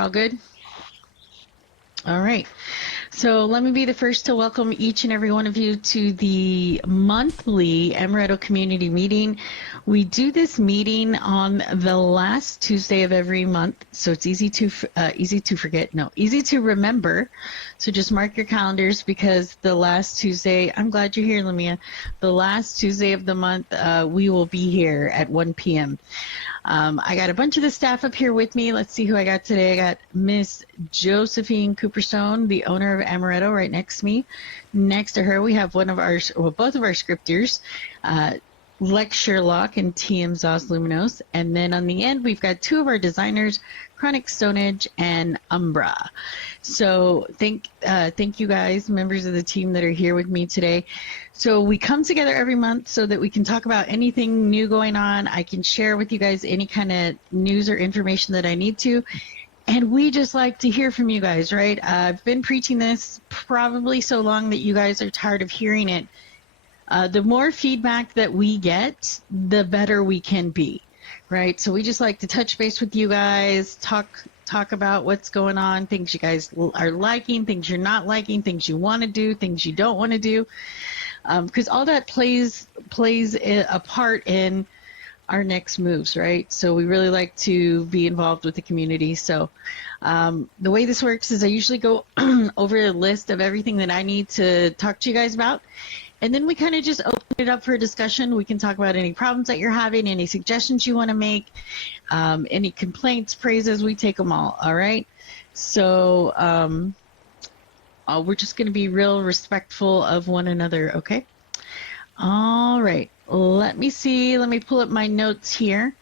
all good? All right. So let me be the first to welcome each and every one of you to the monthly Amaretto community meeting. We do this meeting on the last Tuesday of every month, so it's easy to forget. No, easy to remember. So just mark your calendars because the last Tuesday, I'm glad you're here, Lamia. The last Tuesday of the month, we will be here at 1 p.m. I got a bunch of the staff up here with me. Let's see who I got today. I got Miss Josephine Cooperstone, the owner of Amaretto, right next to me. Next to her, we have both of our scripters, Lex Sherlock and TM Zos Luminos. And then on the end, we've got two of our designers, Chronic Stonage and Umbra. So thank you guys, members of the team that are here with me today. So we come together every month so that we can talk about anything new going on. I can share with you guys any kind of news or information that I need to. And we just like to hear from you guys, right? I've been preaching this probably so long that you guys are tired of hearing it. The more feedback that we get, the better we can be, right? So we just like to touch base with you guys, talk about what's going on, things you guys are liking, things you're not liking, things you want to do, things you don't want to do, because all that plays a part in our next moves, right? So we really like to be involved with the community. So the way this works is I usually go over a list of everything that I need to talk to you guys about. And then we kind of just open it up for a discussion. We can talk about any problems that you're having, any suggestions you want to make, any complaints, praises, we take them all right? So we're just going to be real respectful of one another, okay? All right, let me pull up my notes here.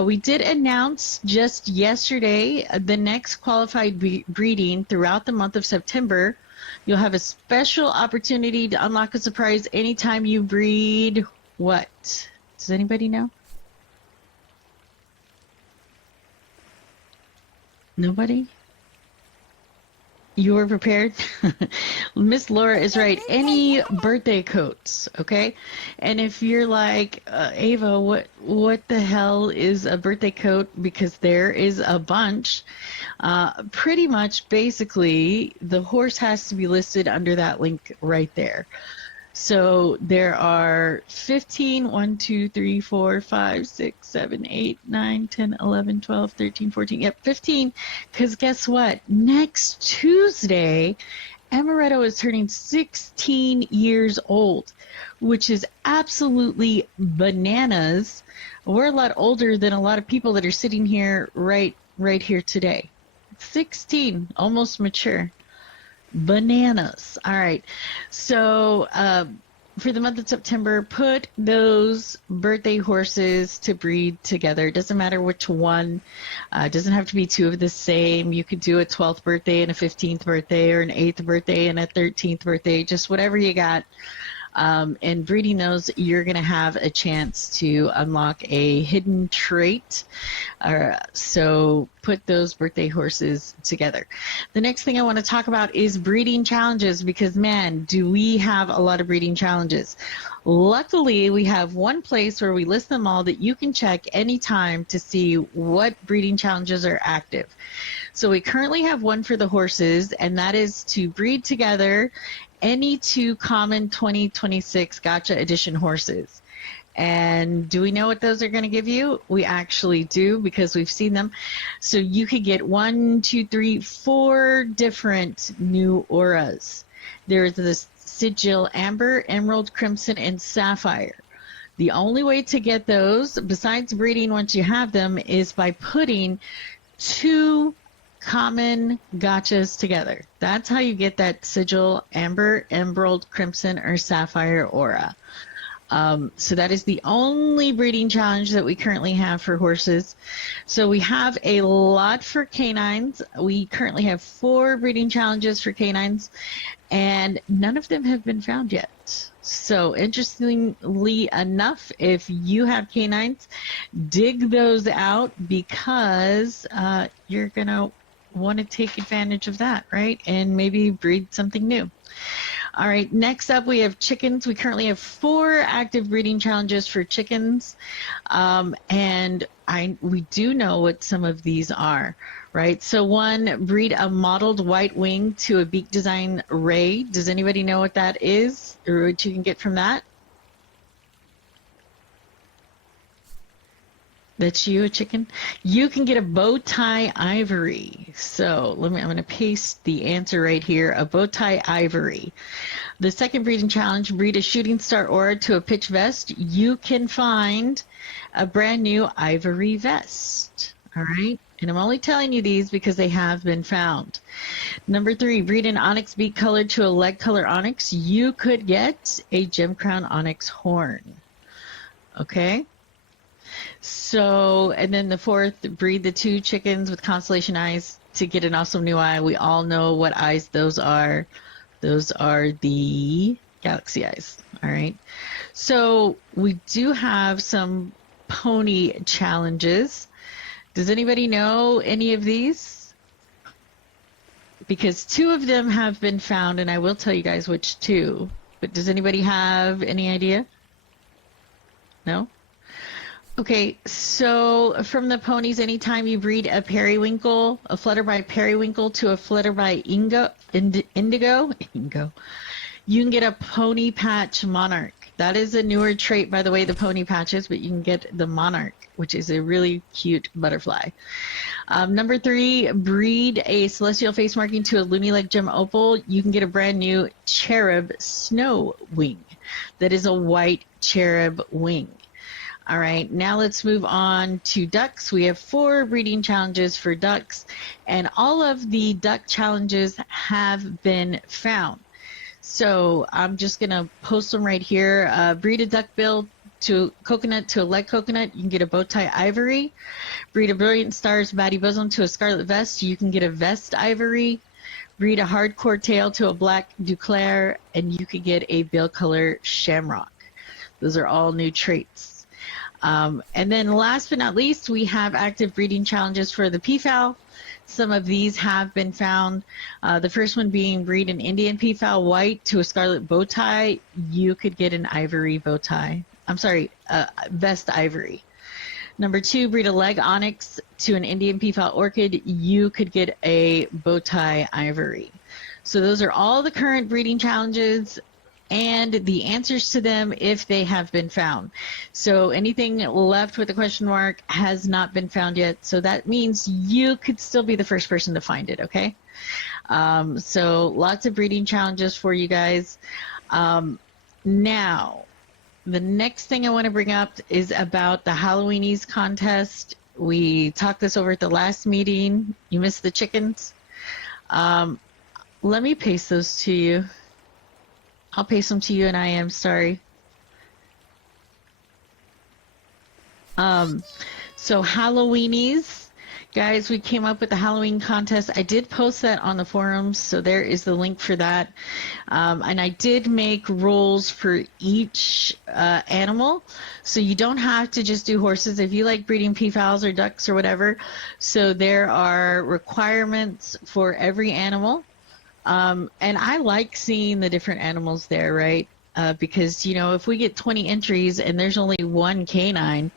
We did announce just yesterday the next qualified breeding throughout the month of September. You'll have a special opportunity to unlock a surprise anytime you breed what? Does anybody know? Nobody? You were prepared? Miss Laura is right. Any birthday coats, okay? And if you're like, Ava, what the hell is a birthday coat? Because there is a bunch. Pretty much, basically, the horse has to be listed under that link right there. So there are 15, 1, 2, 3, 4, 5, 6, 7, 8, 9, 10, 11, 12, 13, 14. Yep, 15. Because guess what? Next Tuesday, Amaretto is turning 16 years old, which is absolutely bananas. We're a lot older than a lot of people that are sitting here right here today. 16, almost mature. Bananas. All right. So for the month of September, put those birthday horses to breed together. It doesn't matter which one. It doesn't have to be two of the same. You could do a 12th birthday and a 15th birthday, or an 8th birthday and a 13th birthday, just whatever you got. And breeding those, you're going to have a chance to unlock a hidden trait. So put those birthday horses together. The next thing I want to talk about is breeding challenges, because, man, do we have a lot of breeding challenges. Luckily, we have one place where we list them all that you can check anytime to see what breeding challenges are active. So we currently have one for the horses, and that is to breed together any two common 2026 Gotcha Edition horses. And do we know what those are going to give you? We actually do, because we've seen them. So you could get 1, 2, 3, 4 different new auras. There's the Sigil Amber, Emerald, Crimson, and Sapphire. The only way to get those, besides breeding once you have them, is by putting two common gotchas together. That's how you get that Sigil Amber, Emerald, Crimson, or Sapphire aura. So that is the only breeding challenge that we currently have for horses. So we have a lot for canines. We currently have 4 breeding challenges for canines, and none of them have been found yet. So interestingly enough, if you have canines, dig those out, because you're going to want to take advantage of that, right? And maybe breed something new. All right, next up we have chickens. We currently have 4 active breeding challenges for chickens, and we do know what some of these are. right? So one, breed a mottled white wing to a beak design ray. Does anybody know what that is or what you can get from that? That's you, a chicken? You can get a bow tie ivory. So I'm going to paste the answer right here, a bow tie ivory. The second breeding challenge, breed a shooting star aura to a pitch vest. You can find a brand new ivory vest. All right. And I'm only telling you these because they have been found. Number 3, breed an onyx beak color to a leg color onyx. You could get a gem crown onyx horn. Okay. So, and then the 4th, breed the 2 chickens with constellation eyes to get an awesome new eye. We all know what eyes those are. Those are the galaxy eyes. All right. So we do have some pony challenges. Does anybody know any of these? Because 2 of them have been found, and I will tell you guys which 2. But does anybody have any idea? No? Okay, so from the ponies, anytime you breed a periwinkle, a flutterby periwinkle to a flutterby indigo, you can get a pony patch monarch. That is a newer trait, by the way, the pony patches, but you can get the monarch, which is a really cute butterfly. Number 3, breed a celestial face marking to a Lunileg gem opal. You can get a brand new cherub snow wing. That is a white cherub wing. All right, now let's move on to ducks. We have 4 breeding challenges for ducks, and all of the duck challenges have been found. So I'm just going to post them right here. Breed a duckbill to coconut to a leg coconut. You can get a bow tie ivory. Breed a brilliant stars batty bosom to a scarlet vest. You can get a vest ivory. Breed a hardcore tail to a black Duclair, and you could get a bill color shamrock. Those are all new traits. And then last but not least, we have active breeding challenges for the peafowl. Some of these have been found. The first one being breed an Indian peafowl white to a scarlet bow tie. You could get an ivory bow tie. I'm sorry, vest ivory. Number 2, breed a leg onyx to an Indian peafowl orchid. You could get a bow tie ivory. So those are all the current breeding challenges and the answers to them if they have been found. So anything left with a question mark has not been found yet. So that means you could still be the first person to find it, okay? So lots of breeding challenges for you guys. Now, the next thing I want to bring up is about the Halloweenies contest. We talked this over at the last meeting. You missed the chickens. Let me paste those to you. I'll paste them to you, and I am sorry. So Halloweenies, guys, we came up with the Halloween contest. I did post that on the forums, so there is the link for that. And I did make rules for each animal, so you don't have to just do horses if you like breeding peafowls or ducks or whatever. So there are requirements for every animal. And I like seeing the different animals there, right? Because, you know, if we get 20 entries and there's only 1 canine,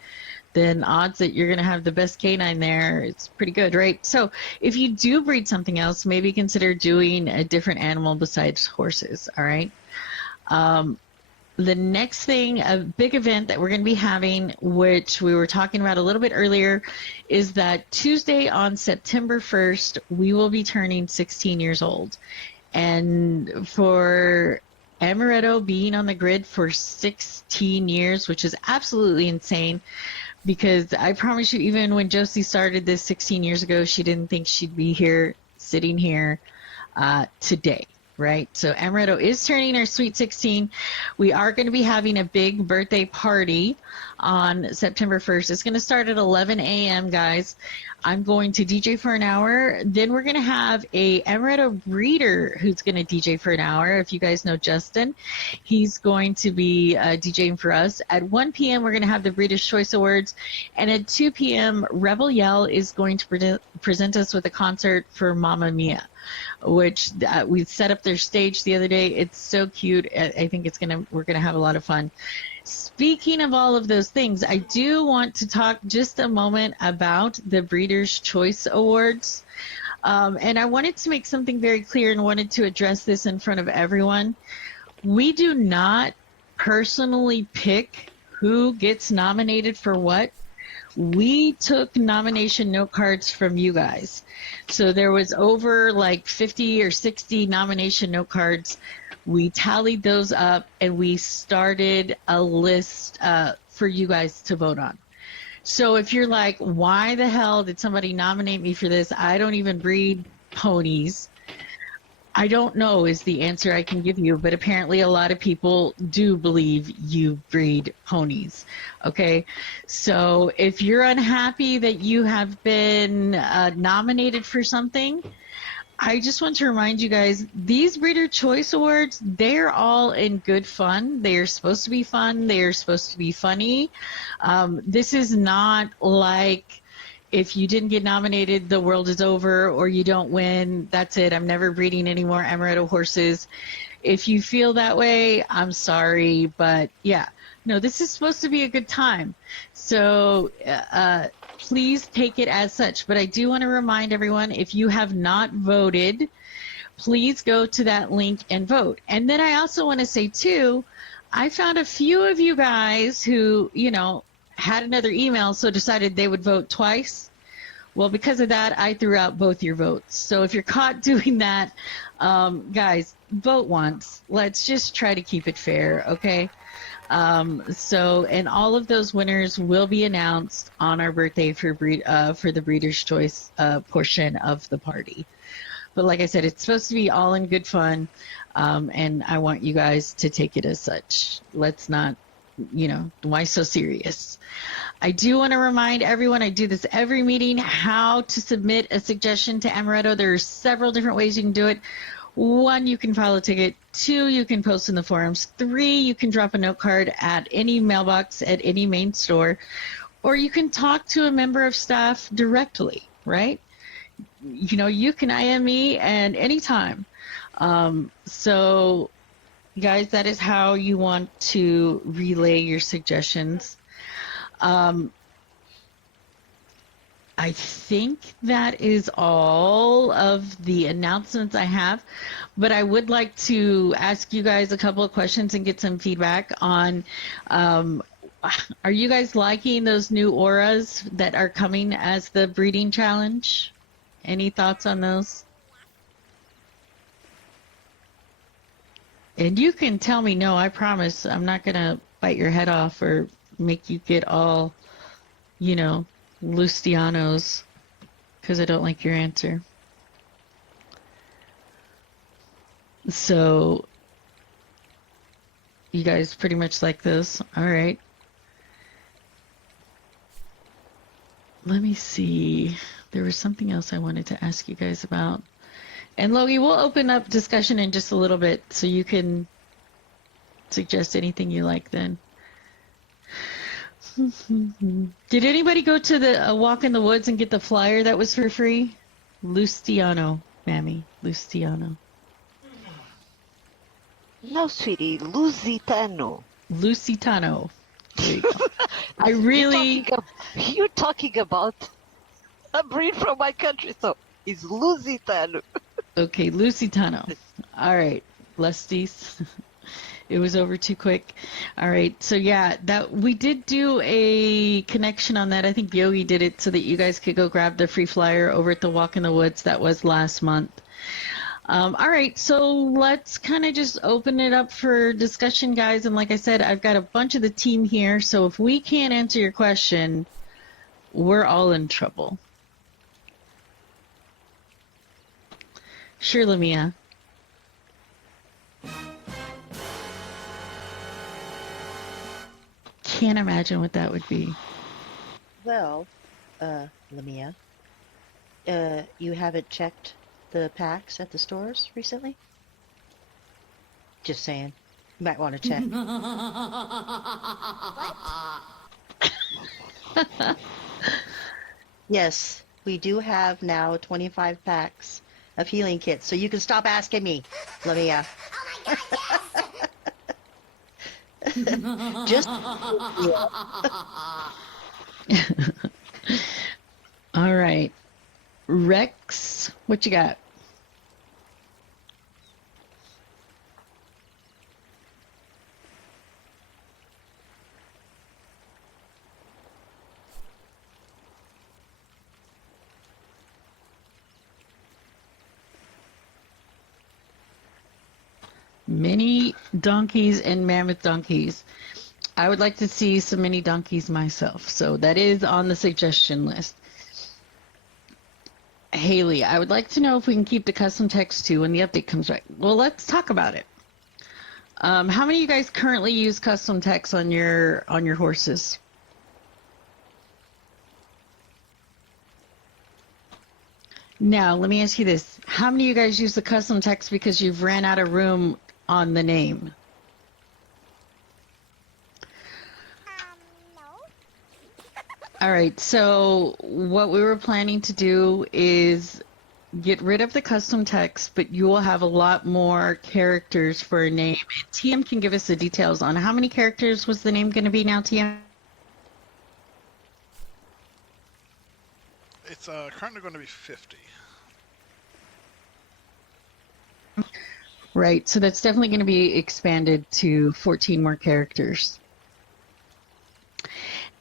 then odds that you're going to have the best canine there, it's pretty good, right? So if you do breed something else, maybe consider doing a different animal besides horses, all right? The next thing, a big event that we're going to be having, which we were talking about a little bit earlier, is that Tuesday on September 1st, we will be turning 16 years old. And for Amaretto being on the grid for 16 years, which is absolutely insane, because I promise you, even when Josie started this 16 years ago, she didn't think she'd be here, sitting here today. Right, so Amaretto is turning her sweet 16. We are going to be having a big birthday party on September 1st. It's going to start at 11 a.m., guys. I'm going to DJ for an hour. Then we're going to have a Amaretto breeder who's going to DJ for an hour. If you guys know Justin, he's going to be DJing for us. At 1 p.m., we're going to have the Breeders' Choice Awards. And at 2 p.m., Rebel Yell is going to present us with a concert for Mamma Mia, which we set up their stage the other day. It's so cute. I think we're gonna have a lot of fun. Speaking of all of those things, I do want to talk just a moment about the Breeders' Choice Awards. And I wanted to make something very clear and wanted to address this in front of everyone. We do not personally pick who gets nominated for what. We took nomination note cards from you guys. So there was over like 50 or 60 nomination note cards. We tallied those up and we started a list for you guys to vote on. So if you're like, why the hell did somebody nominate me for this? I don't even breed ponies. I don't know is the answer I can give you, but apparently a lot of people do believe you breed ponies. Okay, so if you're unhappy that you have been nominated for something, I just want to remind you guys, these Breeder Choice Awards, they're all in good fun. They are supposed to be fun. They are supposed to be funny. This is not like if you didn't get nominated, the world is over, or you don't win, that's it. I'm never breeding any more Amaretto horses. If you feel that way, I'm sorry, but yeah. No, this is supposed to be a good time. So please take it as such. But I do want to remind everyone, if you have not voted, please go to that link and vote. And then I also want to say, too, I found a few of you guys who, had another email, so decided they would vote twice. Well, because of that, I threw out both your votes. So if you're caught doing that, guys, vote once. Let's just try to keep it fair, okay? And all of those winners will be announced on our birthday for the Breeders' Choice portion of the party. But like I said, it's supposed to be all in good fun, and I want you guys to take it as such. Let's not, why so serious? I do want to remind everyone, I do this every meeting, how to submit a suggestion to Amaretto. There are several different ways you can do it. 1, you can file a ticket. 2, you can post in the forums. 3, you can drop a note card at any mailbox at any main store. Or you can talk to a member of staff directly, right? You can IM me at any time. So, guys, that is how you want to relay your suggestions. I think that is all of the announcements I have, but I would like to ask you guys a couple of questions and get some feedback on, are you guys liking those new auras that are coming as the breeding challenge? Any thoughts on those? And you can tell me no, I promise I'm not going to bite your head off or make you get all, Lucianos because I don't like your answer. So you guys pretty much like this. All right. Let me see. There was something else I wanted to ask you guys about. And Logie, we'll open up discussion in just a little bit so you can suggest anything you like then. Did anybody go to the walk in the woods and get the flyer that was for free? Luciano, Mammy. Luciano. No, sweetie. Lusitano. Lusitano. There you go. I really... You're talking about a breed from my country, so it's Lusitano. Okay, Lusitano. All right, Lusties. It was over too quick. All right, so yeah, that we did do a connection on that. I think Yogi did it so that you guys could go grab the free flyer over at the Walk in the Woods. That was last month. All right, so let's kind of just open it up for discussion, guys. And like I said, I've got a bunch of the team here, so if we can't answer your question, we're all in trouble. Sure, Lamia. Can't imagine what that would be. Well, Lamia, you haven't checked the packs at the stores recently? Just saying. You might want to check. Yes, we do have now 25 packs of healing kits, so you can stop asking me, Lamia. Oh my god, yes! Just yeah. All right. Rex, what you got? Mini donkeys and mammoth donkeys. I would like to see some mini donkeys myself, so that is on the suggestion list. Haley, I would like to know if we can keep the custom text too when the update comes back. Well, let's talk about it. How many of you guys currently use custom text on your horses? Now, let me ask you this. How many of you guys use the custom text because you've ran out of room on the name? All right, so what we were planning to do is get rid of the custom text, but you will have a lot more characters for a name. And TM can give us the details on how many characters was the name going to be now, TM? It's currently going to be 50. Right, so that's definitely going to be expanded to 14 more characters.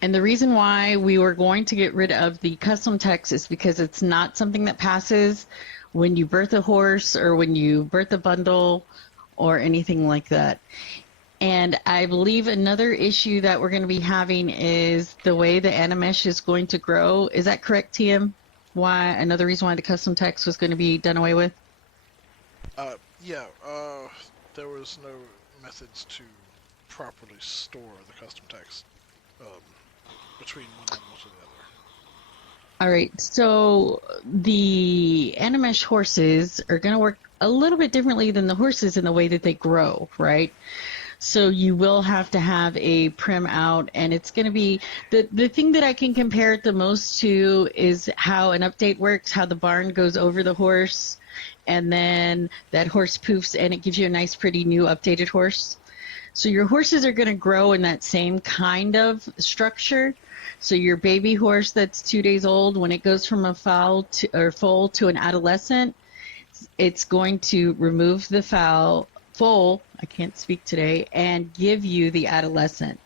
And the reason why we were going to get rid of the custom text is because it's not something that passes when you birth a horse or when you birth a bundle or anything like that. And I believe another issue that we're going to be having is the way the Animesh is going to grow. Is that correct, TM? Why another reason why the custom text was going to be done away with? Yeah, there was no methods to properly store the custom text between one animal to the other. All right, so the Animesh horses are going to work a little bit differently than the horses in the way that they grow, right? So you will have to have a prim out, and it's going to be the thing that I can compare it the most to is how an update works, how the barn goes over the horse, and then that horse poofs, and it gives you a nice, pretty new updated horse. So your horses are going to grow in that same kind of structure. So your baby horse that's 2 days old, when it goes from a foal to an adolescent, it's going to remove the foal, I can't speak today, and give you the adolescent.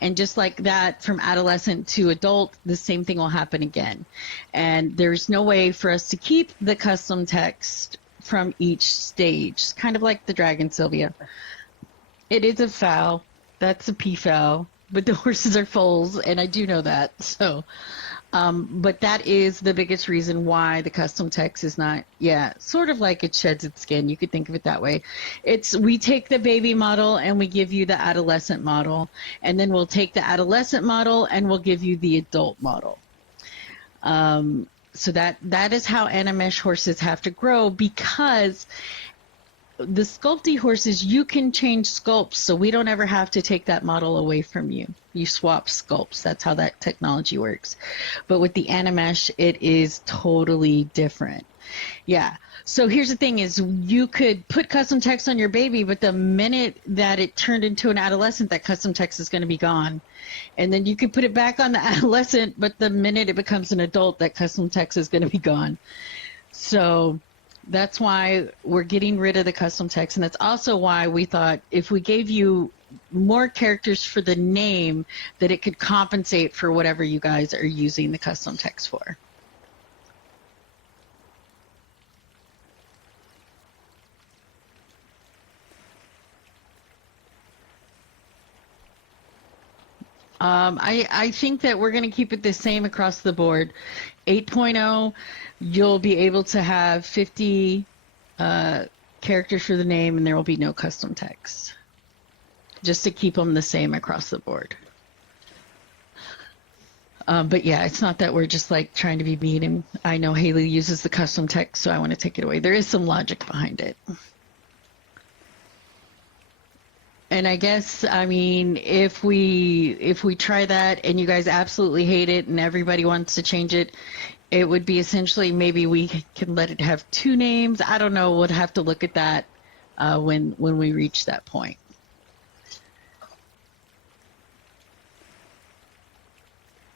And just like that, from adolescent to adult, the same thing will happen again. And there's no way for us to keep the custom text from each stage. It's kind of like the dragon, Sylvia. It is a foal. That's a peafowl. But the horses are foals, and I do know that. So, but that is the biggest reason why the custom text is not, sort of like it sheds its skin. You could think of it that way. We take the baby model and we give you the adolescent model, and then we'll take the adolescent model and we'll give you the adult model. So that is how Animesh horses have to grow, because the sculpty horses, you can change sculpts, so we don't ever have to take that model away from you. You swap sculpts. That's how that technology works. But with the Animesh, it is totally different. Yeah. So here's the thing is you could put custom text on your baby, but the minute that it turned into an adolescent, that custom text is going to be gone. And then you could put it back on the adolescent, but the minute it becomes an adult, that custom text is going to be gone. So that's why we're getting rid of the custom text. And that's also why we thought if we gave you more characters for the name, that it could compensate for whatever you guys are using the custom text for. I think that we're going to keep it the same across the board. 8.0, you'll be able to have 50 characters for the name, and there will be no custom text. Just to keep them the same across the board. But yeah, it's not that we're just like trying to be mean. And I know Haley uses the custom text, so I want to take it away. There is some logic behind it. And I guess, I mean, if we try that and you guys absolutely hate it and everybody wants to change it, it would be essentially maybe we can let it have two names. I don't know. We'll have to look at that when we reach that point.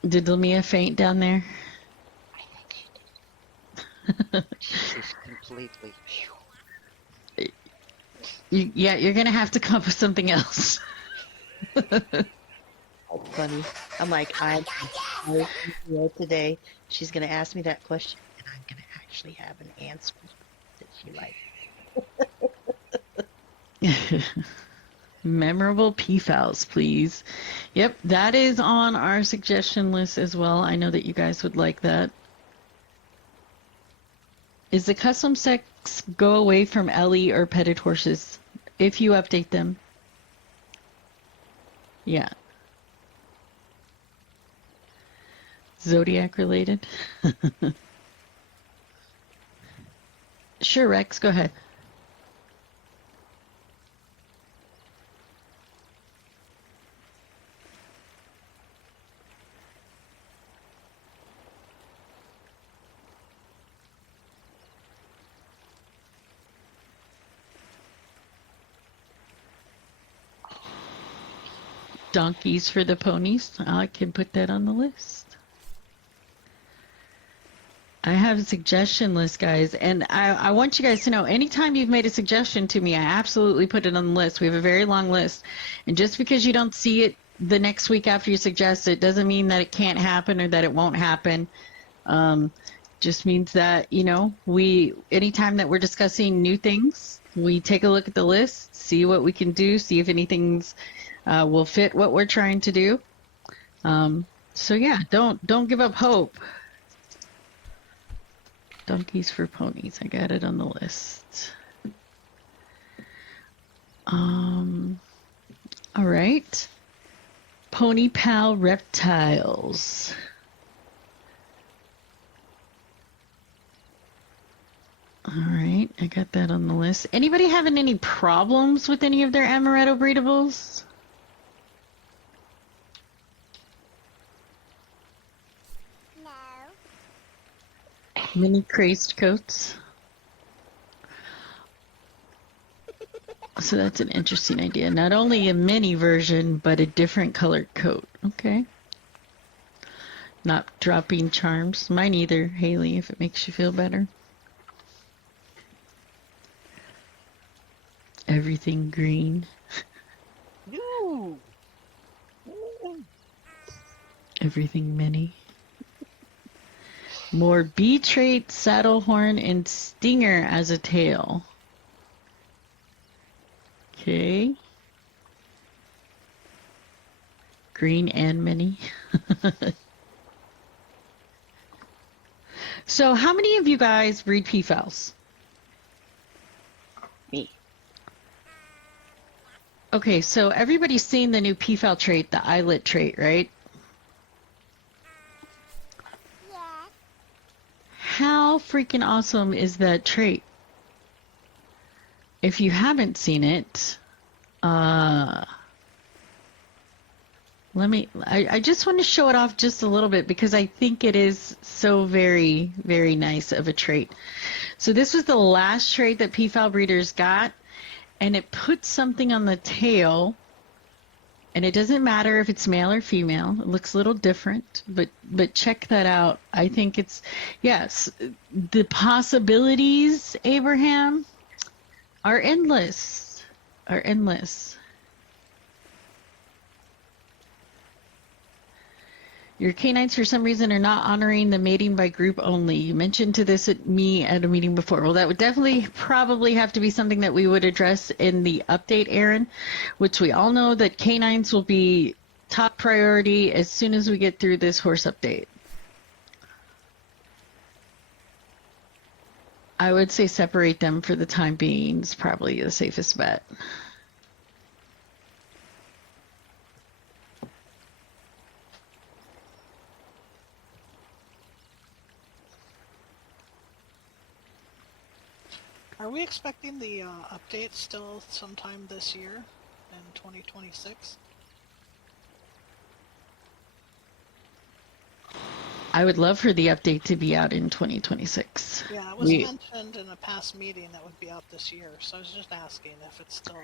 Did Lamia faint down there? I think she just completely. Yeah, you're gonna have to come up with something else. That's funny. I'm like, I'm tired today. She's gonna ask me that question, and I'm gonna actually have an answer that she likes. Memorable PFALs, please. Yep, that is on our suggestion list as well. I know that you guys would like that. Is the custom sex go away from Ellie or petted horses if you update them? Yeah. Zodiac related? Sure, Rex, go ahead. Donkeys for the ponies. I can put that on the list. I have a suggestion list, guys, and I want you guys to know anytime you've made a suggestion to me, I absolutely put it on the list. We have a very long list, and just because you don't see it the next week after you suggest it doesn't mean that it can't happen or that it won't happen. Just means that, anytime that we're discussing new things, we take a look at the list, see what we can do, see if anything's will fit what we're trying to do. So yeah, don't give up hope. Donkeys for ponies. I got it on the list. All right. Pony Pal reptiles. All right, I got that on the list. Anybody having any problems with any of their Amaretto breedables? Mini crazed coats. So that's an interesting idea. Not only a mini version, but a different colored coat. Okay. Not dropping charms. Mine either, Haley, if it makes you feel better. Everything green. No. Everything mini. More bee trait, saddle horn, and stinger as a tail. Okay. Green and mini. So how many of you guys breed peafowls? Me. Okay, so everybody's seen the new peafowl trait, the eyelet trait, right? How freaking awesome is that trait? If you haven't seen it, I just want to show it off just a little bit because I think it is so very, very nice of a trait. So this was the last trait that peafowl breeders got, and it puts something on the tail, and it doesn't matter if it's male or female. It looks a little different, but check that out. I think it's, yes, the possibilities, Abraham, are endless, are endless. Your canines, for some reason, are not honoring the mating by group only. You mentioned to this at me at a meeting before. Well, that would definitely probably have to be something that we would address in the update, Aaron, which we all know that canines will be top priority as soon as we get through this horse update. I would say separate them for the time being is probably the safest bet. Are we expecting the update still sometime this year in 2026? I would love for the update to be out in 2026. Yeah, it was mentioned in a past meeting that would be out this year, so I was just asking if it's still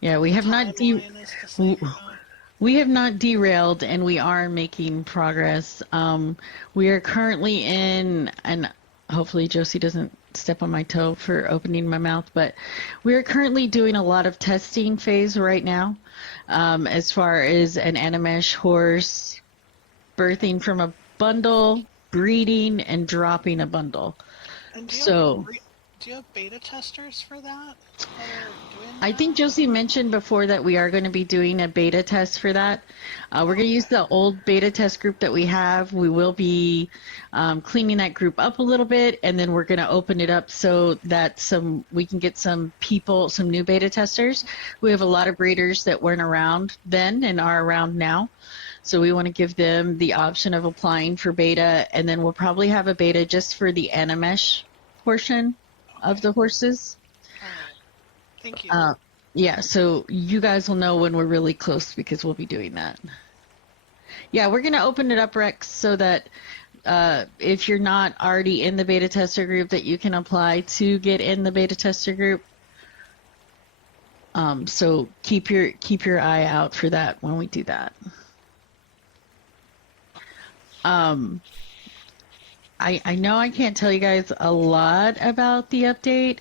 Yeah, we have not timeline is the same or not. We have not derailed, and we are making progress. We are currently in, and hopefully Josie doesn't step on my toe for opening my mouth, but we are currently doing a lot of testing phase right now, as far as an Animesh horse birthing from a bundle, breeding, and dropping a bundle. And So do you have beta testers for that are doing I that? think Josie mentioned before that we are going to be doing a beta test for that. We're going to use the old beta test group that we have. We will be cleaning that group up a little bit, and then we're going to open it up so that we can get some people, some new beta testers. We have a lot of breeders that weren't around then and are around now. So we want to give them the option of applying for beta, and then we'll probably have a beta just for the Animesh portion of the horses. All right. Thank you. Yeah, so you guys will know when we're really close because we'll be doing that. Yeah, we're going to open it up, Rex, so that if you're not already in the beta tester group, that you can apply to get in the beta tester group. So keep your eye out for that when we do that. I know I can't tell you guys a lot about the update,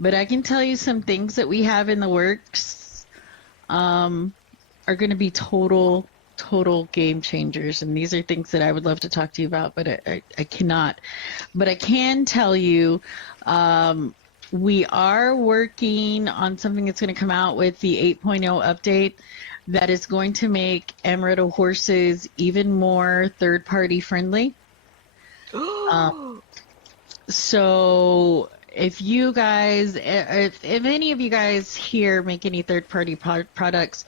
but I can tell you some things that we have in the works are going to be total game changers. And these are things that I would love to talk to you about, but I cannot. But I can tell you we are working on something that's going to come out with the 8.0 update that is going to make Amaretto horses even more third-party friendly. So if you guys, if any of you guys here make any third-party products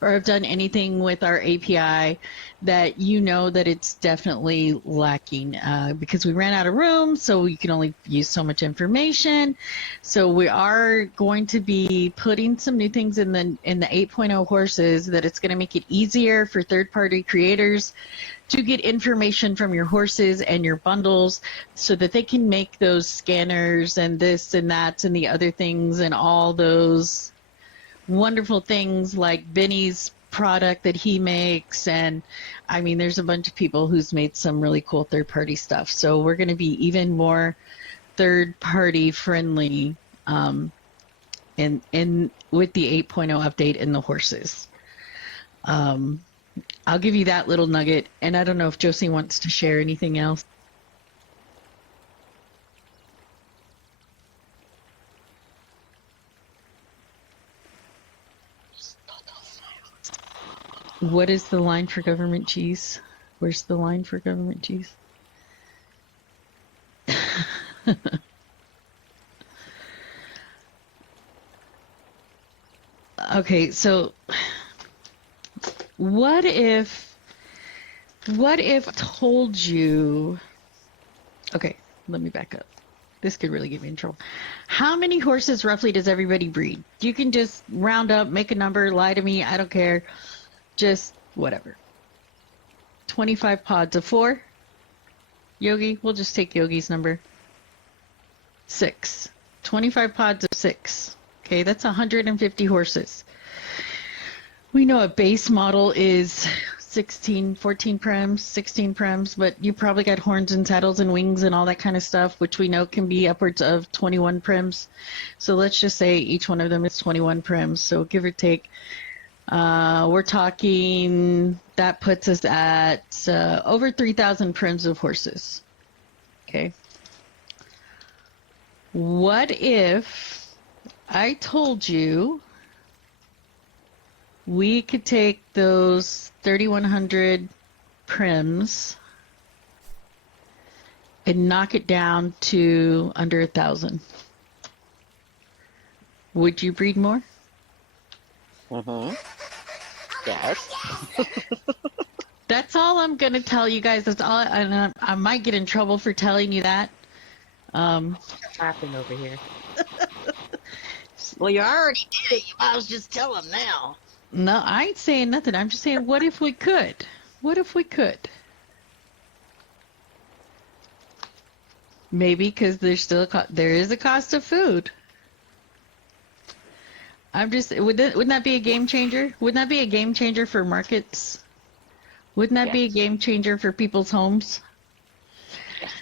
or have done anything with our API, that you know that it's definitely lacking because we ran out of room, so you can only use so much information. So we are going to be putting some new things in the 8.0 horses that it's going to make it easier for third-party creators to get information from your horses and your bundles so that they can make those scanners and this and that and the other things and all those wonderful things like Benny's product that he makes. And I mean, there's a bunch of people who's made some really cool third-party stuff. So we're going to be even more third-party friendly in with the 8.0 update in the horses. I'll give you that little nugget, and I don't know if Josie wants to share anything else. What is the line for government cheese? Where's the line for government cheese? Okay, so what if I told you, okay, let me back up. This could really get me in trouble. How many horses roughly does everybody breed? You can just round up, make a number, lie to me, I don't care. Just whatever. 25 pods of 4. Yogi, we'll just take Yogi's number. 6. 25 pods of 6. Okay, that's 150 horses. We know a base model is 14 prems, 16 prems, but you probably got horns and saddles and wings and all that kind of stuff, which we know can be upwards of 21 prems. So let's just say each one of them is 21 prems. So give or take, we're talking, that puts us at over 3,000 prems of horses. Okay. What if I told you we could take those 3,100 prems and knock it down to under 1,000? Would you breed more? Mm-hmm. Yes. That's all I'm going to tell you guys. That's all. And I might get in trouble for telling you that. Laughing over here. Well, you already did it. You might as well just tell them now. No, I ain't saying nothing. I'm just saying, what if we could? What if we could? Maybe because there's still there is a cost of food. I'm just wouldn't that be a game changer? Wouldn't that be a game changer for markets? Wouldn't that be a Yes. game changer for people's homes? Yes.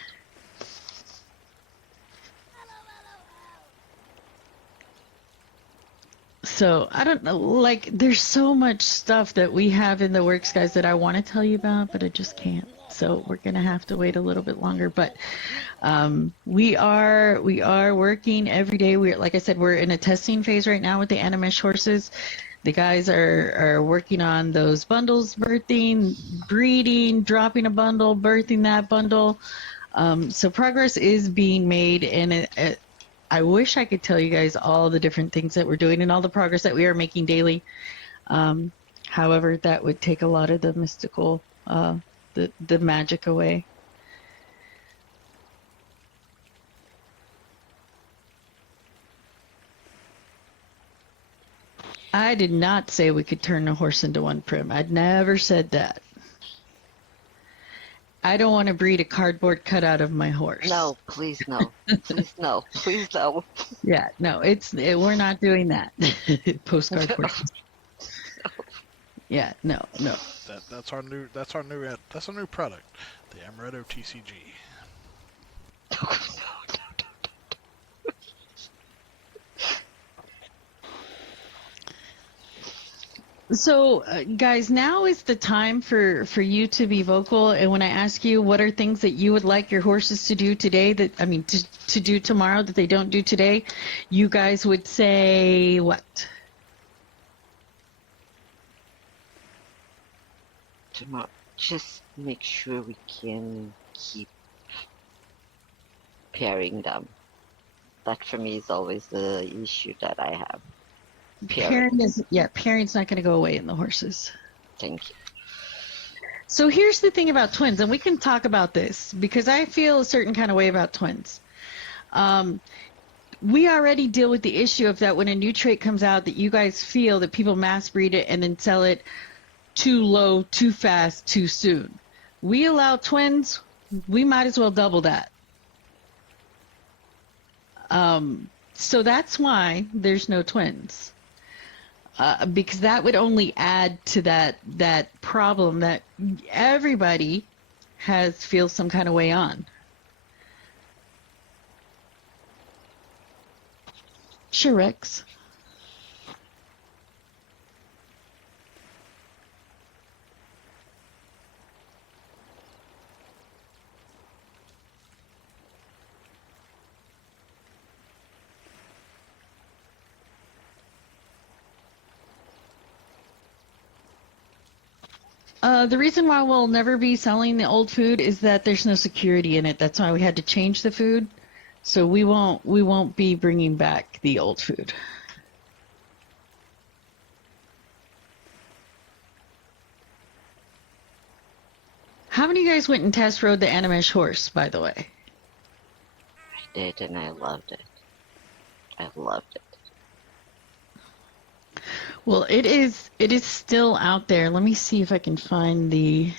So I don't know, like there's so much stuff that we have in the works, guys, that I want to tell you about, but I just can't. So we're gonna have to wait a little bit longer. But we are working every day. We're like I said, we're in a testing phase right now with the Animesh horses. The guys are working on those bundles, birthing, breeding, dropping a bundle, birthing that bundle. So progress is being made, and I wish I could tell you guys all the different things that we're doing and all the progress that we are making daily. Um, However, that would take a lot of the mystical, the magic away. I did not say we could turn a horse into one prim. I'd never said that. I don't want to breed a cardboard cutout of my horse. No, please no. Please no. Please no. Yeah, no, we're not doing that. Postcard horses. Yeah, no. That's our new product, the Amaretto TCG. So, guys, now is the time for you to be vocal. And when I ask you what are things that you would like your horses to do today, to do tomorrow that they don't do today, you guys would say what? Tomorrow, just make sure we can keep pairing them. That for me is always the issue that I have. Pairing's not going to go away in the horses. Thank you. So here's the thing about twins, and we can talk about this because I feel a certain kind of way about twins. We already deal with the issue of that when a new trait comes out that you guys feel that people mass breed it and then sell it too low, too fast, too soon. We allow twins, we might as well double that. So that's why there's no twins. Because that would only add to that problem that everybody feels some kind of way on. Sure, Rex. The reason why we'll never be selling the old food is that there's no security in it. That's why we had to change the food. So we won't be bringing back the old food. How many of you guys went and test rode the Animesh horse, by the way? I did, and I loved it. I loved it. Well, it is still out there. Let me see if I can find the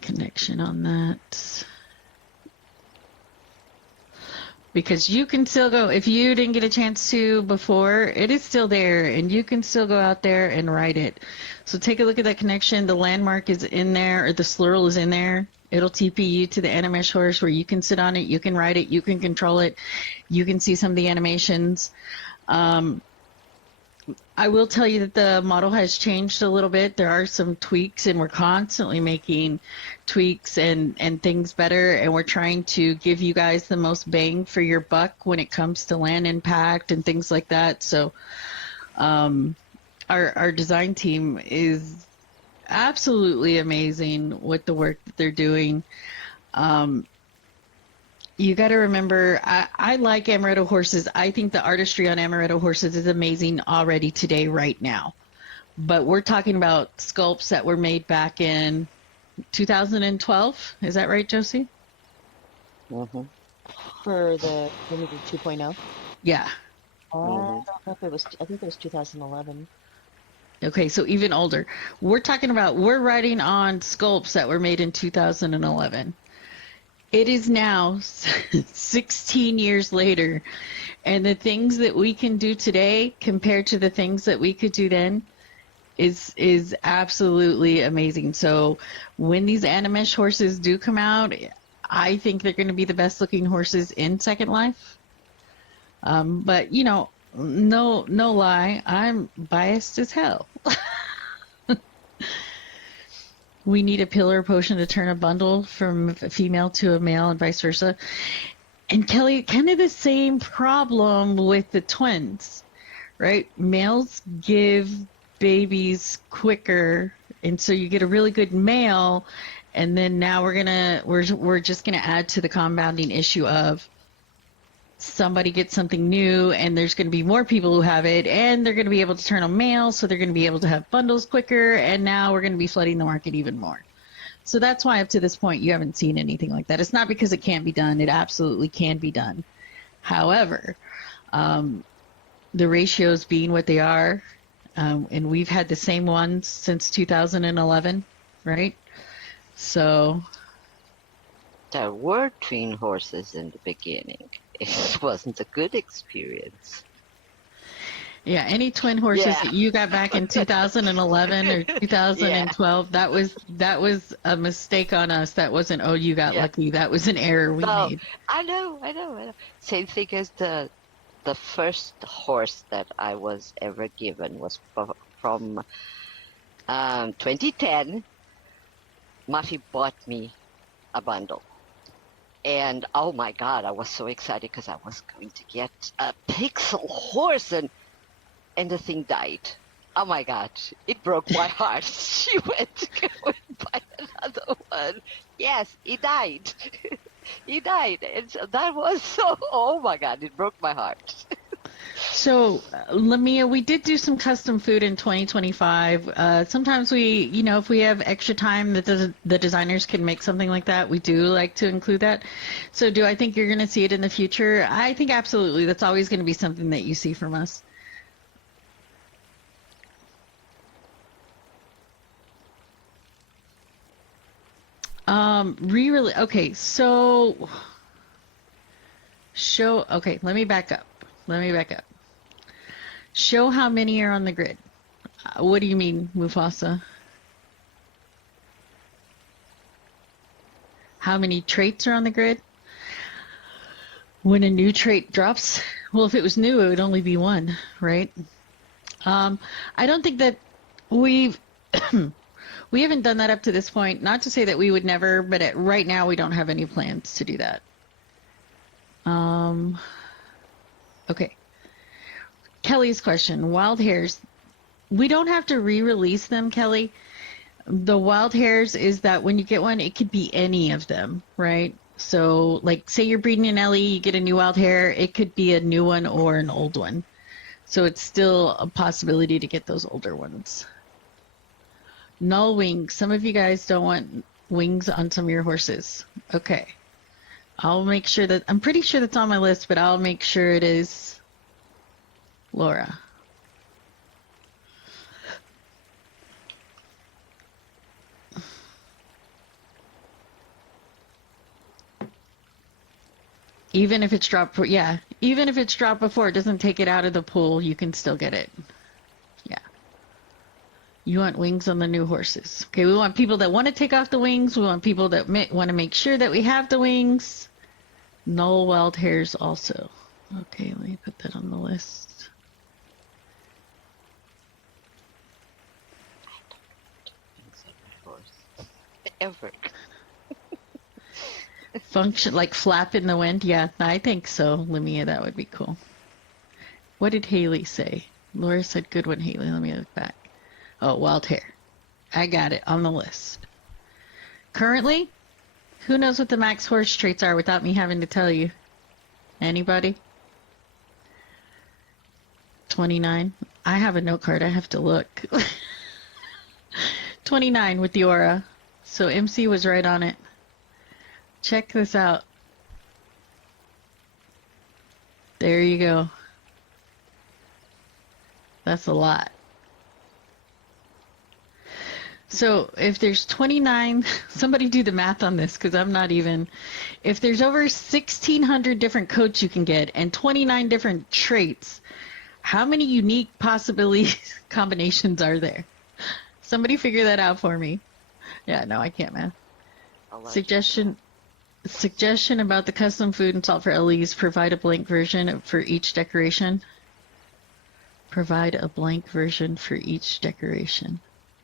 connection on that. Because you can still go, if you didn't get a chance to before, it is still there, and you can still go out there and ride it. So take a look at that connection. The landmark is in there, or the slurl is in there. It'll TP you to the Animesh horse where you can sit on it, you can ride it, you can control it, you can see some of the animations. I will tell you that the model has changed a little bit. There are some tweaks, and we're constantly making tweaks and things better, and we're trying to give you guys the most bang for your buck when it comes to land impact and things like that. So our design team is absolutely amazing with the work that they're doing. You got to remember, I like Amaretto horses. I think the artistry on Amaretto horses is amazing already today, right now. But we're talking about sculpts that were made back in 2012. Is that right, Josie? Mm-hmm. For the Limited 2.0? Yeah. I don't know if it was, I think it was 2011. Okay, so even older. We're riding on sculpts that were made in 2011. It is now 16 years later, and the things that we can do today compared to the things that we could do then is absolutely amazing. So when these Animesh horses do come out, I think they're going to be the best looking horses in Second Life. But you know, no lie, I'm biased as hell. We need a pillar potion to turn a bundle from a female to a male and vice versa. And Kelly, kind of the same problem with the twins, right? Males give babies quicker, and so you get a really good male, and then now we're just gonna add to the compounding issue of somebody gets something new and there's going to be more people who have it and they're going to be able to turn them male, so they're going to be able to have bundles quicker, and now we're going to be flooding the market even more. So that's why up to this point you haven't seen anything like that. It's not because it can't be done. It absolutely can be done. However, the ratios being what they are, and we've had the same ones since 2011, right? So There were twin horses in the beginning. It wasn't a good experience. yeah, any twin horses Yeah. that you got back in 2011 or Yeah. 2012, that was a mistake on us. That wasn't, oh, you got Yeah. lucky. That was an error we No, made. I know. Same thing as the first horse that I was ever given was from 2010. Muffy bought me a bundle. And oh my God, I was so excited because I was going to get a pixel horse, and the thing died. Oh my God, it broke my heart. She went to go and buy another one. Yes, he died. He died. And so that was so, oh my God, it broke my heart. So, Lamia, we did do some custom food in 2025. Sometimes we, you know, if we have extra time that the designers can make something like that, we do like to include that. So, do I think you're going to see it in the future? I think absolutely. That's always going to be something that you see from us. Re-release. Okay, so show. Okay, let me back up. Show how many are on the grid. What do you mean, Mufasa? How many traits are on the grid? When a new trait drops, well, if it was new, it would only be one, right? I don't think that we've we haven't done that up to this point. Not to say that we would never, but right now we don't have any plans to do that. Okay. Kelly's question: wild hairs. We don't have to re-release them, Kelly. The wild hairs is that when you get one, it could be any of them, right? So, like, say you're breeding an Ellie, you get a new wild hair, it could be a new one or an old one. So it's still a possibility to get those older ones. Null wings. Some of you guys don't want wings on some of your horses. Okay. I'll make sure that, I'm pretty sure that's on my list, but I'll make sure it is Laura. Even if it's dropped, yeah. Even if it's dropped before, it doesn't take it out of the pool. You can still get it. Yeah. You want wings on the new horses. Okay, we want people that want to take off the wings. We want people that want to make sure that we have the wings. Null wild hairs also. Okay, let me put that on the list. Ever. Function, like flap in the wind? Yeah, I think so, Lamia. That would be cool. What did Haley say? Laura said, good one, Haley. Let me look back. Oh, wild hair. I got it on the list. Currently, who knows what the max horse traits are without me having to tell you? Anybody? 29. I have a note card. I have to look. 29 with the aura. So MC was right on it. Check this out. There you go. That's a lot. So if there's 29, somebody do the math on this because I'm not even. If there's over 1,600 different coats you can get and 29 different traits, how many unique possibility combinations are there? Somebody figure that out for me. Yeah, no, I can't, man. I'll let you know. Suggestion about the custom food and salt for LEs. Provide a blank version for each decoration. Provide a blank version for each decoration.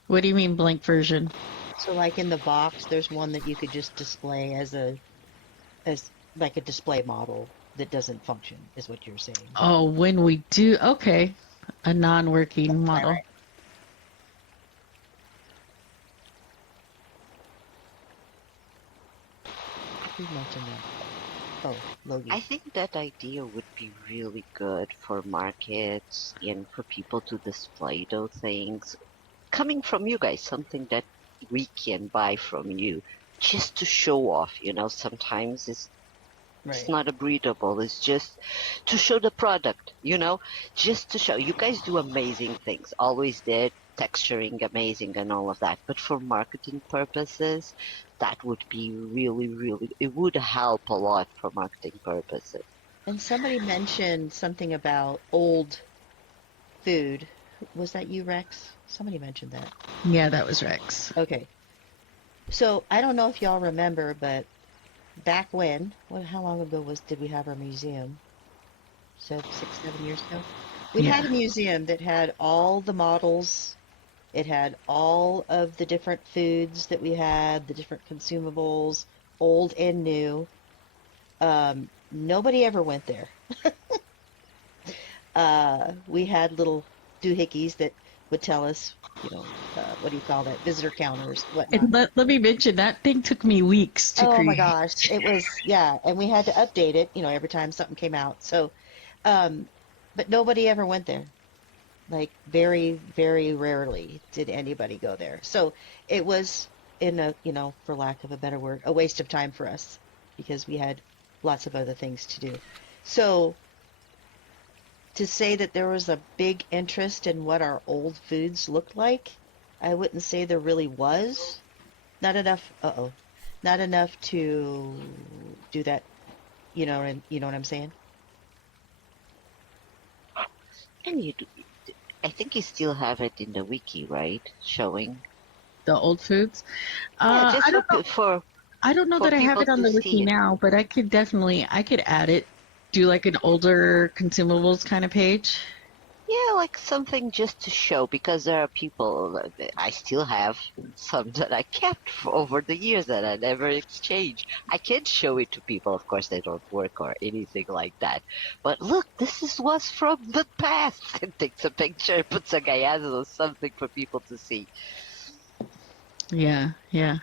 What do you mean blank version? So like in the box, there's one that you could just display as like a display model that doesn't function, is what you're saying. Oh, when we do, okay, a non-working Right, model. right. Who mentioned that? Oh, I Logie. think that idea would be really good for markets and for people to display those things. Coming from you guys, something that we can buy from you just to show off, sometimes it's Right. not a breedable, it's just to show the product, just to show. You guys do amazing things, always did, texturing amazing and all of that. But for marketing purposes, that would be really, really, it would help a lot for marketing purposes. And somebody mentioned something about old food. Was that you, Rex? Somebody mentioned that. Yeah, that was Rex. Okay. So I don't know if y'all remember, but back when, well, how long ago did we have our museum? So 6, 7 years ago? We had Yeah. a museum that had all the models. It had all of the different foods that we had, the different consumables, old and new. Nobody ever went there. We had little doohickeys that would tell us, what do you call that? Visitor counters, whatnot. And let me mention that thing took me weeks to Oh my create. gosh, it was, yeah, and we had to update it, every time something came out. So, um, but nobody ever went there. Like very, very rarely did anybody go there. So it was in a, for lack of a better word, a waste of time for us because we had lots of other things to do. So to say that there was a big interest in what our old foods looked like, I wouldn't say there really was. Not enough, uh-oh, not enough to do that, you know what I'm saying? And I think you still have it in the wiki, right? Showing. The old foods. Yeah, just I for don't know. I don't know for that I have people it on to the wiki see it. now, but I could add it. Do like an older consumables kind of page. Yeah, like something just to show, because there are people, I still have some that I kept for over the years that I never exchanged. I can show it to people. Of course, they don't work or anything like that. But look, this is what's from the past. And takes a picture, puts a gallardo or something for people to see. Yeah, yeah.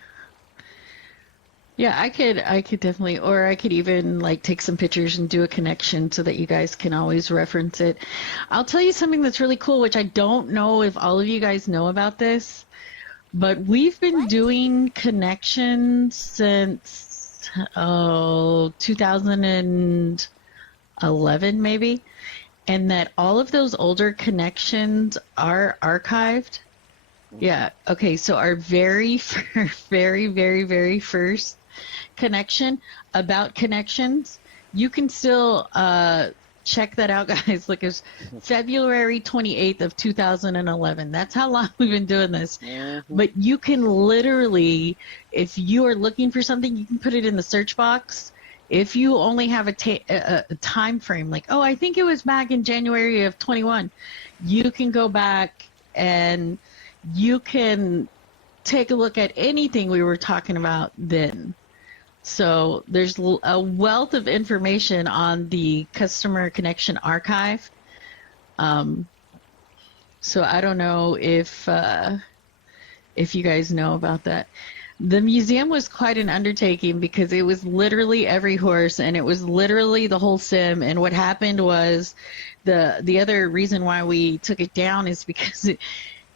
Yeah, I could definitely, or I could even like take some pictures and do a connection so that you guys can always reference it. I'll tell you something that's really cool, which I don't know if all of you guys know about this, but we've been doing connections since, 2011 maybe, and that all of those older connections are archived. Hmm. Yeah. Okay. So our very, very, very, very first connection about connections, you can still check that out, guys. Look, it's February 28th of 2011. That's how long we've been doing this. Hmm. But you can literally, if you are looking for something, you can put it in the search box. If you only have a time frame, like, oh, I think it was back in January of 21, you can go back and you can take a look at anything we were talking about then. So there's a wealth of information on the Customer Connection Archive. Um, so I don't know if you guys know about that. The museum was quite an undertaking because it was literally every horse and it was literally the whole sim. And what happened was the other reason why we took it down is because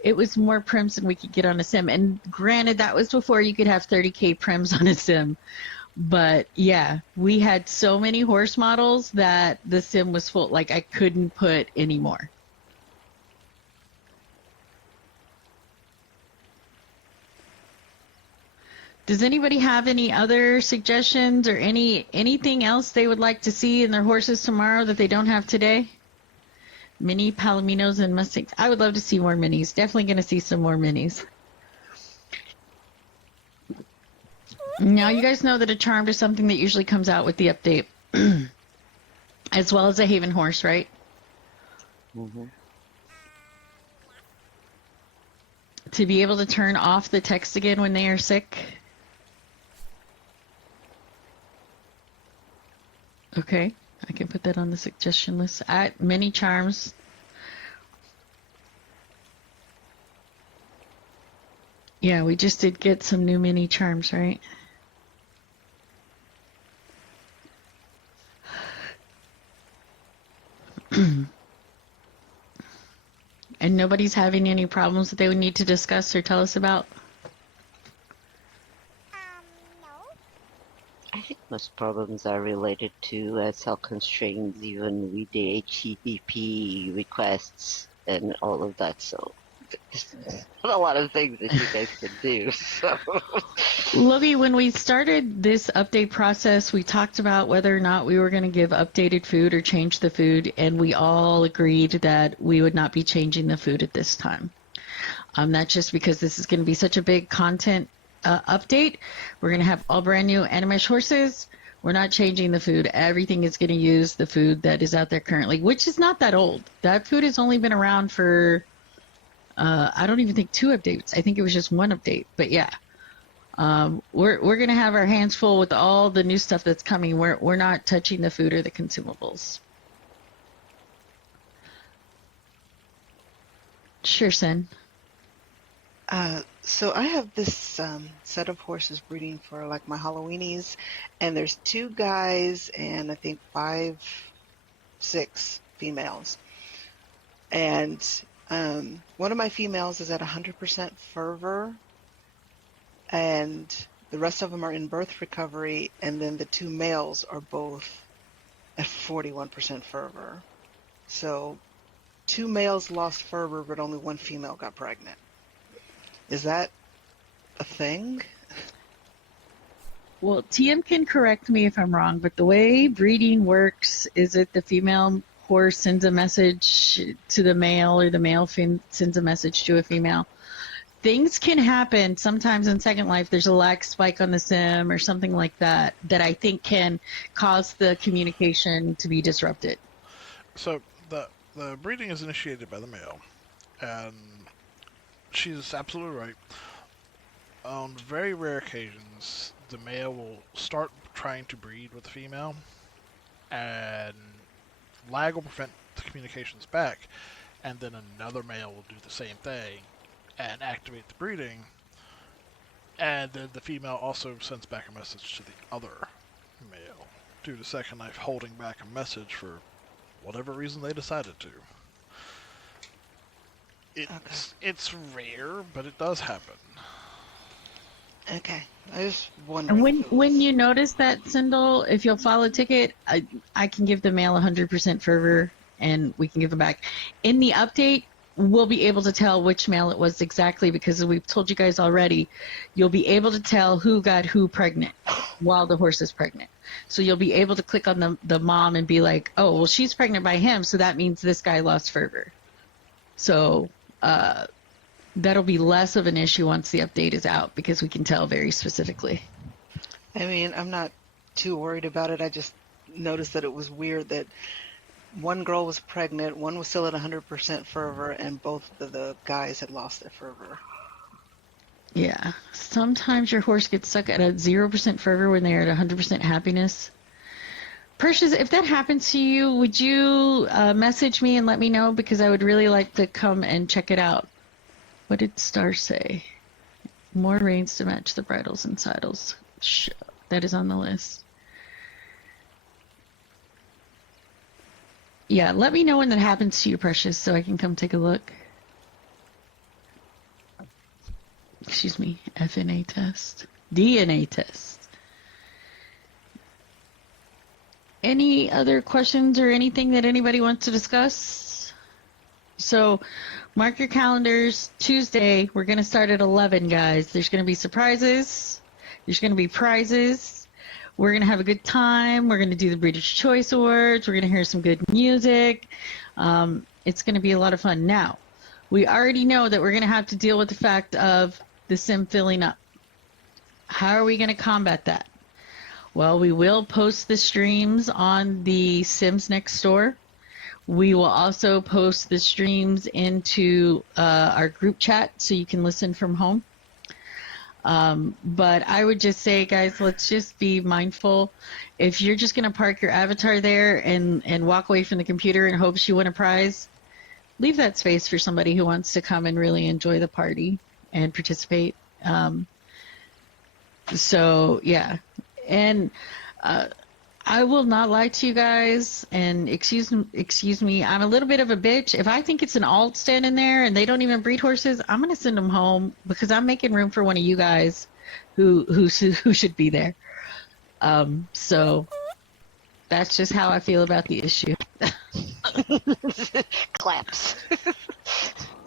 it was more prims than we could get on a sim. And granted, that was before you could have 30K prims on a sim. But yeah, we had so many horse models that the sim was full. Like I couldn't put any more. Does anybody have any other suggestions or anything else they would like to see in their horses tomorrow that they don't have today? Mini Palominos and Mustangs. I would love to see more minis. Definitely going to see some more minis. Now, you guys know that a Charmed is something that usually comes out with the update, as well as a Haven horse, right? Mm-hmm. To be able to turn off the text again when they are sick. Okay, I can put that on the suggestion list. At mini charms. Yeah, we just did get some new mini charms, right? And nobody's having any problems that they would need to discuss or tell us about? I think most problems are related to cell constraints, even with the HTTP requests and all of that. So there's not a lot of things that you guys can do. So Lovey, when we started this update process, we talked about whether or not we were going to give updated food or change the food, and we all agreed that we would not be changing the food at this time. That's just because this is going to be such a big content update. We're going to have all brand new Animesh horses. We're not changing the food. Everything is going to use the food that is out there currently, which is not that old. That food has only been around for, I don't even think 2 updates. I think it was just 1 update. But yeah, we're going to have our hands full with all the new stuff that's coming. We're not touching the food or the consumables. Sure, Sen. So I have this set of horses breeding for like my Halloweenies, and there's 2 guys and I think 5, 6 females. And one of my females is at 100% fervor, and the rest of them are in birth recovery, and then the 2 males are both at 41% fervor. So 2 males lost fervor, but only 1 female got pregnant. Is that a thing? Well, TM can correct me if I'm wrong, but the way breeding works is that the female horse sends a message to the male, or the male sends a message to a female. Things can happen sometimes in Second Life. There's a lag spike on the sim or something like that that I think can cause the communication to be disrupted. So the breeding is initiated by the male, and she's absolutely right. On very rare occasions, the male will start trying to breed with the female, and lag will prevent the communications back, and then another male will do the same thing and activate the breeding, and then the female also sends back a message to the other male, due to Second Life holding back a message for whatever reason they decided to. It's rare, but it does happen. Okay, I was wondering. And when you notice that, Sindel, if you'll follow a ticket, I can give the male 100% fervor, and we can give them back. In the update, we'll be able to tell which male it was exactly, because we've told you guys already, you'll be able to tell who got who pregnant while the horse is pregnant. So you'll be able to click on the mom and be like, oh, well, she's pregnant by him, so that means this guy lost fervor. So that'll be less of an issue once the update is out, because we can tell very specifically. I mean, I'm not too worried about it. I just noticed that it was weird that one girl was pregnant, one was still at 100% fervor, and both of the guys had lost their fervor. Yeah. Sometimes your horse gets stuck at a 0% fervor when they're at 100% happiness. Precious, if that happens to you, would you message me and let me know? Because I would really like to come and check it out. What did Star say? More reins to match the bridles and saddles. That is on the list. Yeah, let me know when that happens to you, Precious, so I can come take a look. Excuse me, FNA test. DNA test. Any other questions or anything that anybody wants to discuss? So, mark your calendars. Tuesday, we're going to start at 11, guys. There's going to be surprises. There's going to be prizes. We're going to have a good time. We're going to do the British Choice Awards. We're going to hear some good music. It's going to be a lot of fun. Now, we already know that we're going to have to deal with the fact of the sim filling up. How are we going to combat that? Well, we will post the streams on the Sims Next Door. We will also post the streams into our group chat so you can listen from home. But I would just say, guys, let's just be mindful. If you're just going to park your avatar there and walk away from the computer and hopes you win a prize, leave that space for somebody who wants to come and really enjoy the party and participate. So, yeah. And I will not lie to you guys, and excuse me, I'm a little bit of a bitch. If I think it's an alt standing there and they don't even breed horses, I'm gonna send them home because I'm making room for one of you guys who should be there. So that's just how I feel about the issue. Claps.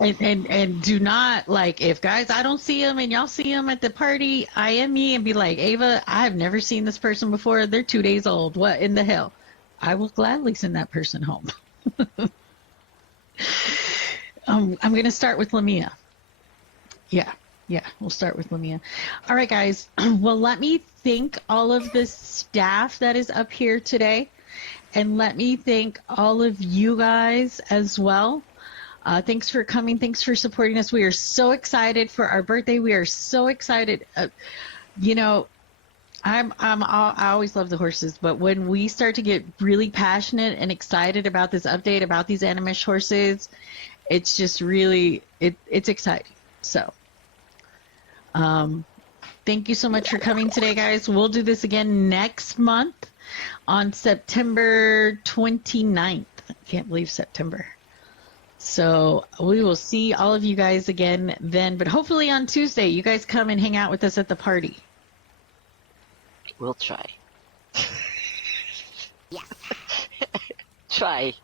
And do not, like, if guys I don't see them and y'all see them at the party, IM me and be like, Ava, I have never seen this person before. They're 2 days old. What in the hell? I will gladly send that person home. I'm gonna start with Lamia. Yeah, we'll start with Lamia. All right, guys. Well, let me thank all of the staff that is up here today, and let me thank all of you guys as well. Thanks for coming. Thanks for supporting us. We are so excited for our birthday. We are so excited. You know, I always love the horses, but when we start to get really passionate and excited about this update, about these Animesh horses, it's just really, it's exciting. So, thank you so much for coming today, guys. We'll do this again next month on September 29th. I can't believe September. So we will see all of you guys again then, but hopefully on Tuesday you guys come and hang out with us at the party. We'll try. Try.